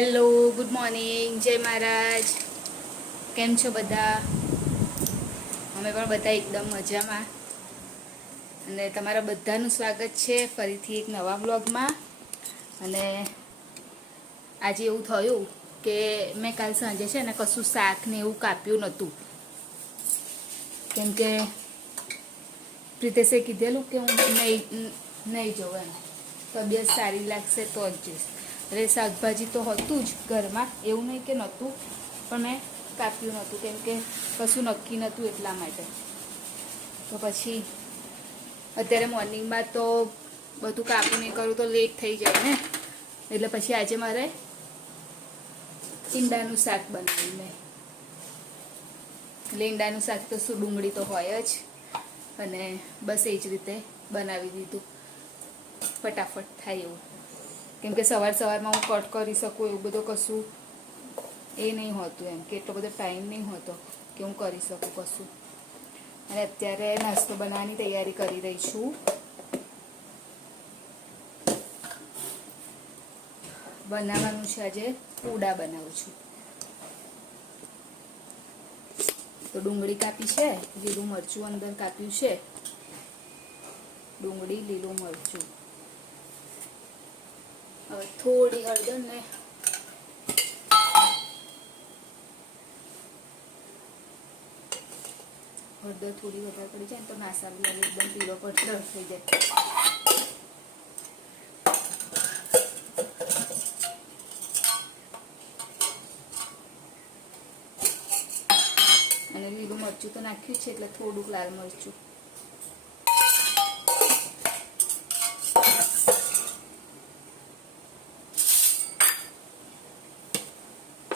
Hello, good morning, જય મહારાજ. કેમ છો બધા? અમે પણ બધા એકદમ મજામાં. અને તમારા બધાનું સ્વાગત છે ફરીથી એક નવા બ્લોગમાં. અને આજે એવું થયું કે મેં કાલ સાંજે છે ને કશું શાક ને એવું કાપ્યું નહોતું. કેમકે પ્રીતેશે કીધેલું કે હું નહીં જઉં એમ. તબિયત સારી લાગશે તો જ જઈશ. એટલે શાકભાજી તો હતું જ ઘરમાં, એવું નહીં કે નહોતું, પણ મેં કાપ્યું નહોતું કેમ કે કશું નક્કી નહોતું એટલા માટે. તો પછી અત્યારે મોર્નિંગમાં તો બધું કાપું નહીં કરું તો લેટ થઈ જાય ને, એટલે પછી આજે મારે ઈંડાનું શાક બનાવ્યું મેં. એટલે ઈંડાનું શાક તો શું, ડુંગળી તો હોય જ, અને બસ એ જ રીતે બનાવી દીધું, ફટાફટ થાય એવું. કેમ કે સવારમાં હું કટ કરી શકું એવું બધું કશું એ નહીં હોતું, એમ કે એટલો બધો ટાઈમ નહીં હોતો કે હું કરી શકું કશું. અને અત્યારે નાસ્તો બનાવવાની તૈયારી કરી રહી છું. બનાવવાનું છે આજે પૂડા બનાવું છું. તો ડુંગળી કાપી છે, લીલું મરચું અંદર કાપ્યું છે, ડુંગળી લીલું મરચું, હવે થોડી હળદર ને હળદર થોડી વધારે પડી જાય તો નાસાબી એકદમ પીળો પડતો થઈ જાય. અને લીલું મરચું તો નાખ્યું છે એટલે થોડુંક લાલ મરચું.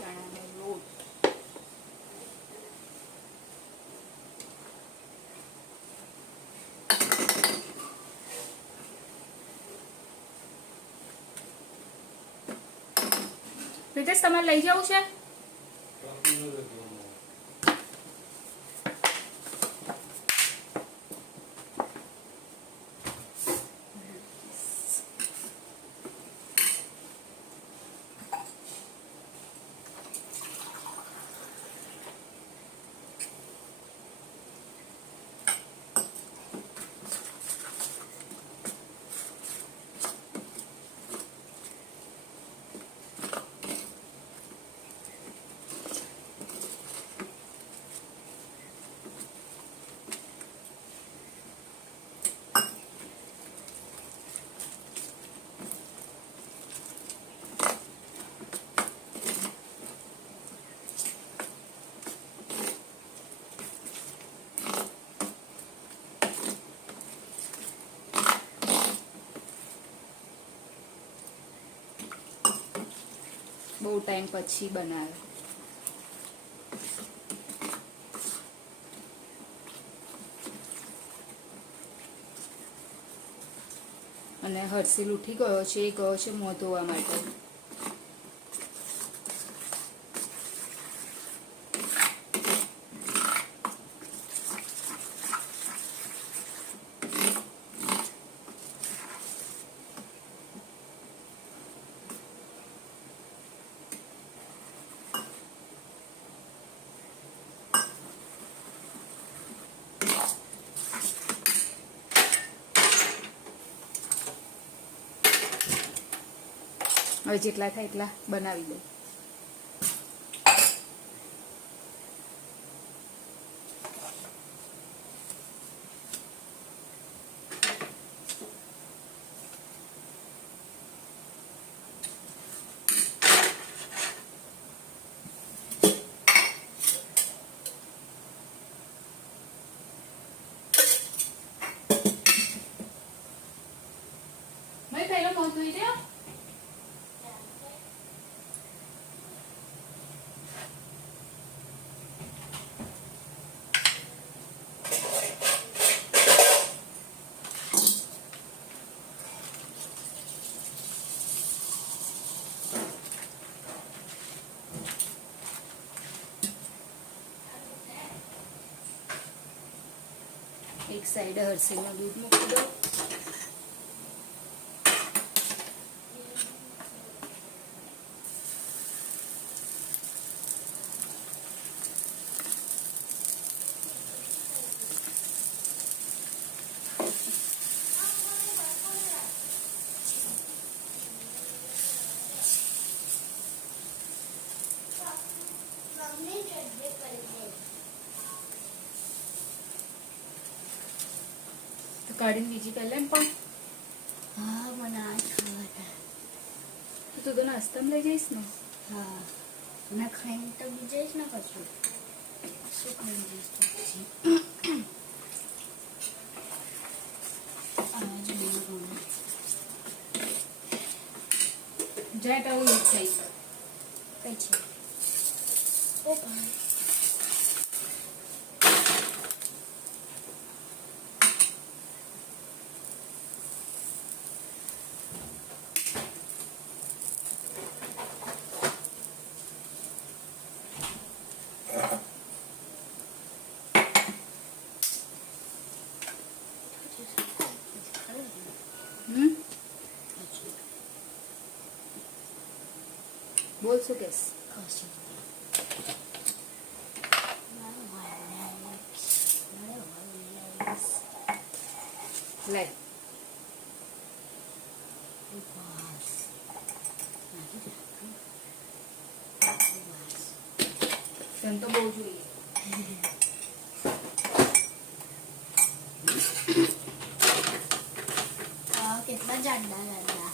ચણાનો લોટ, પ્રિતેશ તમારે લઈ જવું છે? બહુ ટાઈમ પછી બનાવે. અને હર્ષિલ ઉઠી ગયો છે, એ ગયો છે મોં ધોવા માટે. હવે જેટલા થાય એટલા બનાવી દઉં. મેં પહેલો મોં ધોઈ દે. એક સાઈડ હર્ષિલનું દૂધ મૂકી દો. કાઢીને બીજી પહેલે ને પણ હા મને આ ખાવા તું તો નાસ્તામાં લઈ જઈશ ને. હા અને ખાઈને તો બીજે જ ને કશું શું ખાઈ જઈશ પછી જાય તો એવું થઈ પછી ઓ ભાઈ બોલ શું કેસ લે તને તો બહુ જોઈએ. કેટલા જાડા જાડા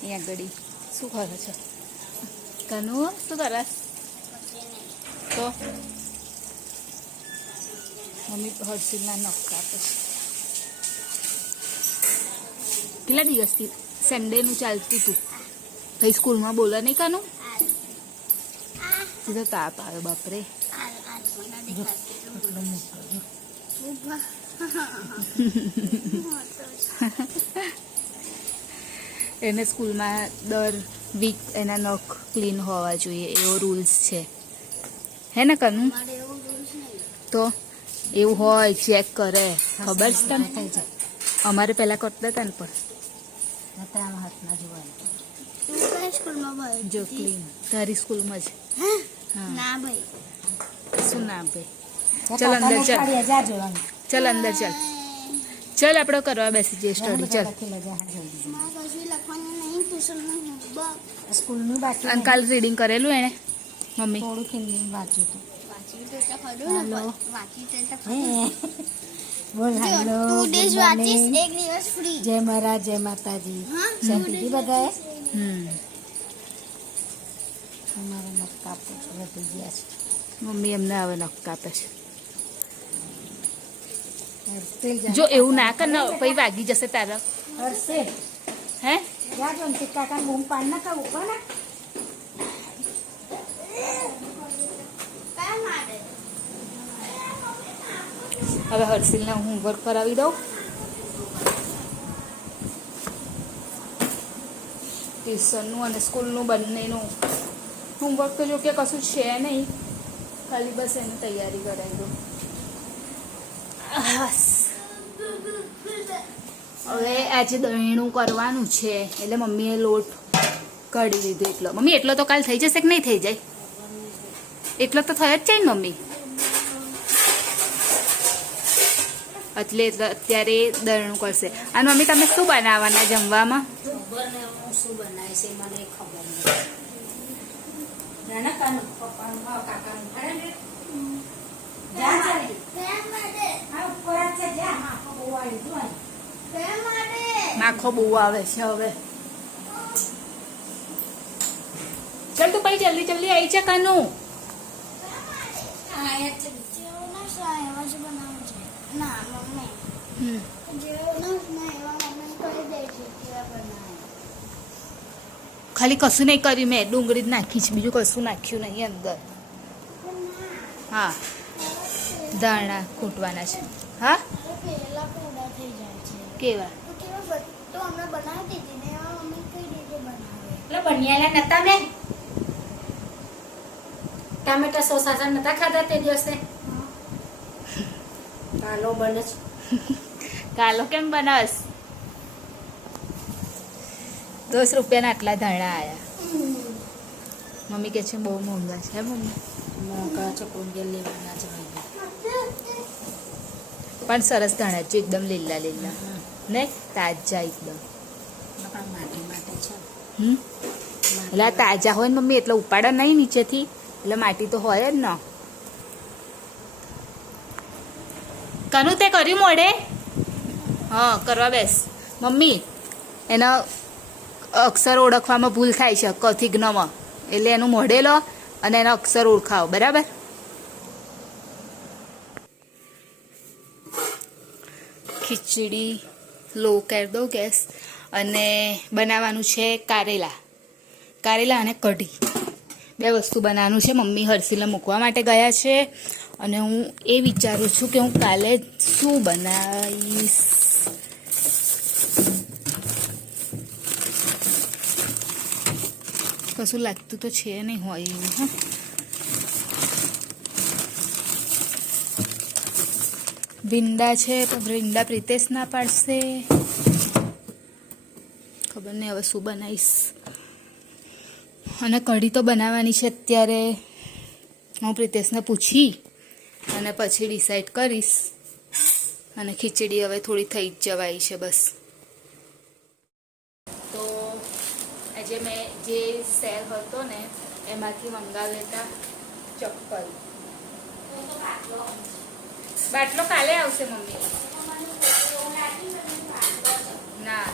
અહીંયા ગળી શું કરે છે કનુ શું કરસ તો મમ્મી હર્ષિલના નખ કાપે છે. કેટલા દિવસથી સન્ડેનું ચાલતું હતું ભાઈ સ્કૂલમાં બોલે નહીં કાનું સીધો તાપ આવે બાપરે. એને સ્કૂલમાં દર વીક એના નખ ક્લીન હોવા જોઈએ એવો રૂલ્સ છે હે ને કનુ. તો એવું હોય ચેક કરે ખબર છે તને. અમારે પહેલાં કરતા હતા ને પણ જો ક્લીન તારી સ્કૂલમાં જ. ના ભાઈ શું ના ભાઈ. ચલ અંદર ચાલ ચલ અંદર ચાલ ચલ આપણે કરવા બેસી જઈએ સ્ટડી ચાલ. સ્કૂલનું બાકી અને કાલ રીડિંગ કરેલું એને મમ્મી થોડુંક હિન્દી વાંચ્યું હતું. બોલ હાલો જય મહારાજ જય માતાજી શાંતિથી બધાએ અમારા નખ કાપો વધી ગયા છે. મમ્મી એમને હવે નખ કાપે છે. હર્ષેલ જો એવું ના કર ને પછી વાગી જશે તારા. હર્ષેલ હે જા જો ને કાકા બૂમ પાડ ના કહું પણ હવે હર્ષિલને હોમવર્ક કરાવી દઉં. ટ્યુશનનું અને સ્કૂલનું બંનેનું હોમવર્ક તો જો કે કશું છે નહીં ખાલી બસ એની તૈયારી કરાવી દઉં. બસ હવે આજે દહીણું કરવાનું છે એટલે મમ્મીએ લોટ કાઢી દીધો એટલો. મમ્મી એટલો તો કાલ થઈ જશે કે નહીં થઈ જાય? એટલો તો થઈ જ જાય ને મમ્મી. એટલે અત્યારે દળનું કરશે. અને મમ્મી તમે શું બનાવવાના જમવામાં? શું બનાવે છે મને ખબર માખો બહુ આવે છે હવે. ચાલ તું પછી જલ્દી જલ્દી આવી જા કાનું. ખાલી કશું નહીં કર્યું મેં ડુંગળી જ નાખી છે બીજું કશું નાખ્યું નહીં અંદર. હા ધાણા કૂટવાના છે. હા કેવા બનિયાલા નતા મેં ટામેટા સોસા નતા ખાધા તે દિવસે. કાલો બને છે. કાલો કેમ બનાવસ? 10 રૂપિયાના આટલા ધાણા આયા. મમ્મી કે છે બહુ મોંઘા છે મમ્મી. મોકા ચકોડિયા લેવાના જ હોય. પણ સરસ ધાણા છે એકદમ લીલા લીલા ને તાજા એકદમ. પણ માટી માટે છે. એટલે આ તાજા હોય ને મમ્મી એટલે ઉપાડા નહીં નીચેથી એટલે માટી તો હોય જ ને. કનું તે કર્યું મોડે? હા કરવા બેસ. મમ્મી એના અક્ષર ઓળખવામાં ભૂલ થાય છે કથી જ્ઞમાં, એટલે એનું મોઢે લો અને એના અક્ષર ઓળખાવો, બરાબર? ખીચડી લો કરી દો ગેસ. અને બનાવવાનું છે કારેલા અને કઢી, 2 વસ્તુ બનાવવાનું છે. મમ્મી હર્ષિલને મૂકવા માટે ગયા છે અને હું એ વિચારું છું કે હું કાલે શું બનાવીશ. કશું લાગતું તો છે નહીં હોય એવું. હા, ભીંડા છે પણ ભીંડા પ્રિતેશ ના પાડશે. ખબર નહીં હવે શું બનાવીશ. અને કઢી તો બનાવવાની છે અત્યારે. હું પ્રિતેશને પૂછી અને પછી ડિસાઈડ કરીશ. અને ખીચડી હવે થોડી થઈ જ જવાય છે બસ. તો આજે મેં જે સેલ હતો ને એમાંથી મંગાવેલા ચપ્પલ. બાટલો કાલે આવશે મમ્મી. ના,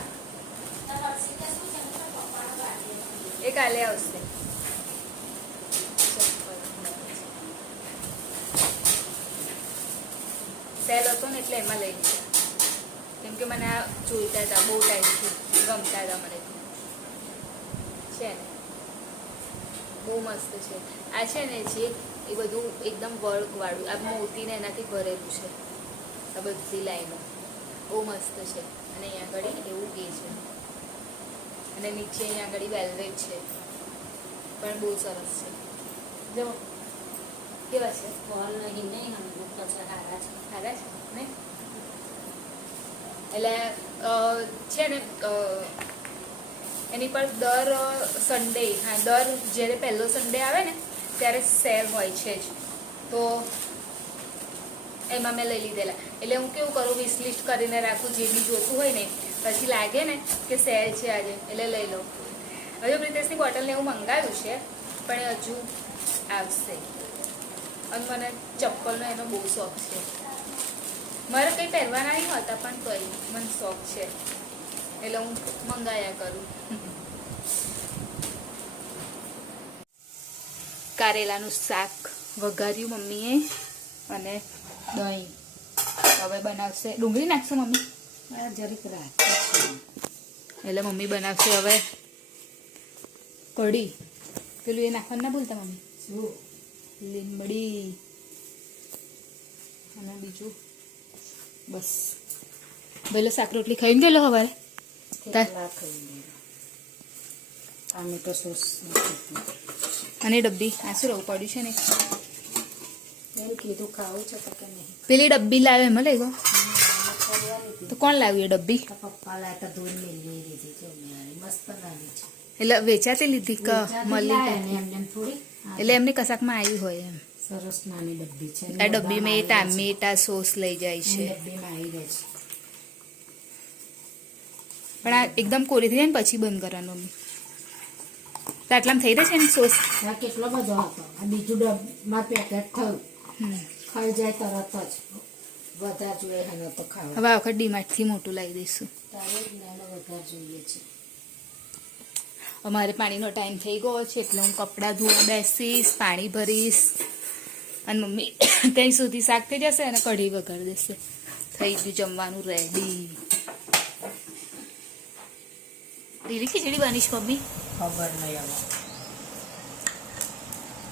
એ કાલે આવશે. સેલ હતો ને એટલે એમાં લઈ લીધા, કેમ કે મને આ જોઈતા હતા બહુ ટાઈમથી, ગમતા હતા મને. છે ને બહુ મસ્ત છે આ. છે ને જે એ બધું એકદમ વર્કવાળું આ મોતીને એનાથી ભરેલું છે આ બધી લાઈનો. બહુ મસ્ત છે. અને અહીંયા આગળ એવું કે છે અને નીચે અહીંયા આગળ વેલ્વેટ છે પણ બહુ સરસ છે. જો કેવા છે? બોલ નહીં નહીં હમણાં પછી હારા છે. સારા છે ને? એટલે છે ને એની પર દર સન્ડે, હા દર જ્યારે પહેલો સન્ડે આવે ને ત્યારે સેલ હોય છે જ. તો એમાં મેં લઈ લીધેલા. એટલે હું કેવું કરું, વિશ લિસ્ટ કરીને રાખું જે બી જોતું હોય ને, પછી લાગે ને કે સેલ છે આજે એટલે લઈ લઉં. હજુ પ્રિતેશની બોટલને એવું મંગાવ્યું છે પણ હજુ આવશે. અને મને ચપ્પલનો એનો બહુ શોખ છે. મારે કંઈ પહેરવાના નહીં હોતા પણ તોય મને શોખ છે એટલે હું મંગાયા કરું. કારેલાનું શાક વઘાર્યું મમ્મીએ અને દહીં. હવે બનાવશે. ડુંગળી નાખશે મમ્મી? જરીક રાખે છે એટલે મમ્મી બનાવશે હવે કઢી. પેલું એ નાખવાનું ના ભૂલતા મમ્મી, શું લીમડી અને બીજું બસ. પેલો શાક રોટલી ખાઈને ગયેલો હવે ટામેટો સોસ અને ડબ્બી આ શું રહું પડ્યું છે ને એમ કીધું ખાવું છે તો કે નહીં. પેલી ડબ્બી લાવે એમાં લઈ ગયો તો કોણ લાવ્યું એ ડબ્બી? પપ્પા લાવતા ધોઈ મેળવી લીધી છે. મસ્ત લાવી છે. એટલે વેચાતી લીધી કે મળી? એમને થોડી એટલે એમની કશાકમાં આવી હોય એમ. સરસ નાની ડબ્બી છે. આ ડબ્બીમાં એ ટામેટા સોસ લઈ જાય છે. ડબ્બીમાં આવી રહે છે. પણ આ એકદમ કોરી થઈ જાય ને પછી બંધ કરવાનું. તો આટલામાં થઈ રહે છે ને સોસ? આ કેટલો બધો હતો. આ બીજું ડબ્બામાં પેકેટ થયું. ખાઈ જાય તરત જ. વધારે જોઈએ હવે તો ખાવા. હવે આ વખત ડીમાર્ટથી મોટું લાવી દઈશું. તારે જ નાનો વધારે જોઈએ છે. અમારે પાણીનો ટાઈમ થઈ ગયો છે એટલે હું કપડાં ધોવા બેસીશ, પાણી ભરીશ અને મમ્મી ત્યાં સુધી શાક થઈ જશે અને કઢી વઘારી દેશે. થઈ ગયું જમવાનું રેડી. ઢીલી ખીચડી બનીશ મમ્મી? ખબર નહીં હવે.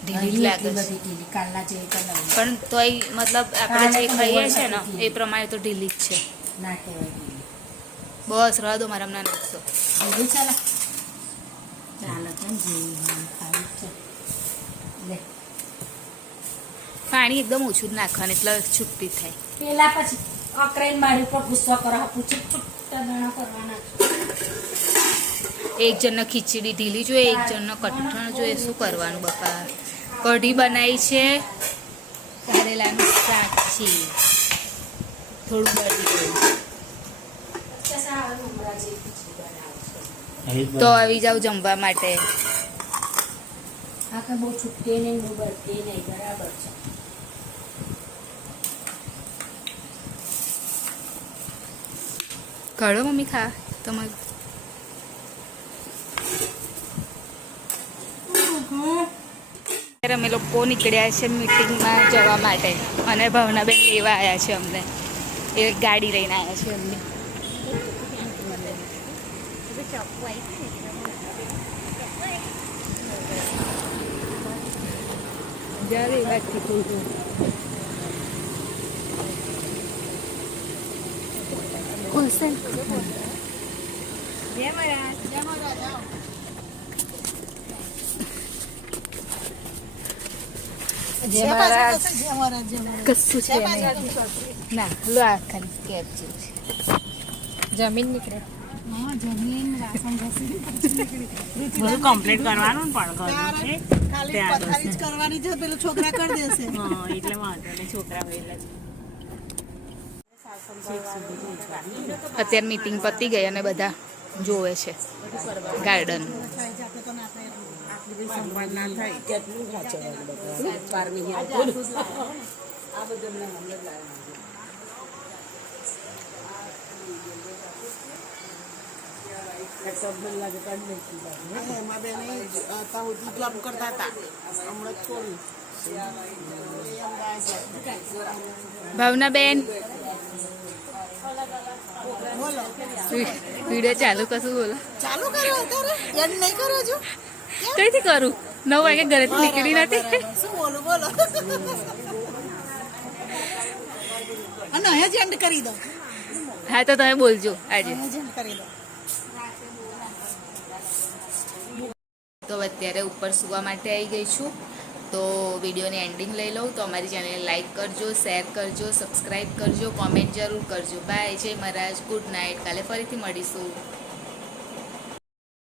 ઢીલી જ લાગે છે ઢીલી કાલના જેવી તો નહીં. પણ તોય મતલબ આપણે જે ખાઈએ છે ને એ પ્રમાણે તો ઢીલી જ છે. ના કહેવાય ઢીલી. બસ રવા દો મારા હમણાં નાખશો. ઢીલી ચાલે ચાલે કેમ જેવી ખાવી છે. લે પાણી એકદમ ઓછું જ નાખવાનું એટલે છુટ્ટી થાય. પેલા પછી અકરાઈને મારી ઉપર ગુસ્સો કરો. પૂછી છૂટા દાણા કરવાના. એક જણને ખીચડી ઢીલી જોઈએ, એક જણને કઠણ જોઈએ. શું કરવાનું બાપા? કઢી બનાવી છે, કારેલાનું શાક છે, થોડું બળી ગયું તો આવી જાવ જમવા માટે. આ કે બહુ છૂટકે નહીં, બહુ બળતી નહીં, બરાબર છે. ઘડો મમ્મી ખા તમારું. અમે લોકો નીકળ્યા છે મીટિંગમાં જવા માટે અને ભાવનાબેન લેવા આવ્યા છે અમને. એ ગાડી લઈને આવ્યા છે અમને. જ્યારે એ વાત થોડું ખુલશે. જય મહારાજ. જય મહારાજ. કશું છે ના, લો આ ખાલી કેબ જેવું છે. જમીન નીકળે. બધું કમ્પ્લીટ કરવાનું પણ ઘરનું છે. કરવાની છે, પેલું છોકરા કરી દેશે. હા, એટલે વાંધો નહીં, છોકરા વહેલા જ. અત્યારે મીટિંગ પતી ગઈ અને બધા જોવે છે ગાર્ડન. એમાં બેને જોબ કરતા હતા, હમણાં છોડ્યું. ભાવનાબેન બોલો, વિડીયો ચાલુ કશું બોલો. ચાલુ કરો અત્યારે, એન્ડ નહીં કરો હજુ. કઈથી કરું? 9 વાગે ઘરેથી નીકળી નથી. શું બોલું, બોલો. અને અહીંયા જ એન્ડ કરી દો. હા તો તમે બોલજો આજે. અહીંયા જ એન્ડ કરી દો. તો અત્યારે ઉપર સુવા માટે આવી ગઈ છું. તો વિડીયોની એન્ડિંગ લઈ લઉં. તો અમારી ચેનલને લાઇક કરજો, શેર કરજો, સબસ્ક્રાઈબ કરજો, કોમેન્ટ જરૂર કરજો. બાય. જય મહારાજ. Good night. કાલે ફરીથી મળીશું.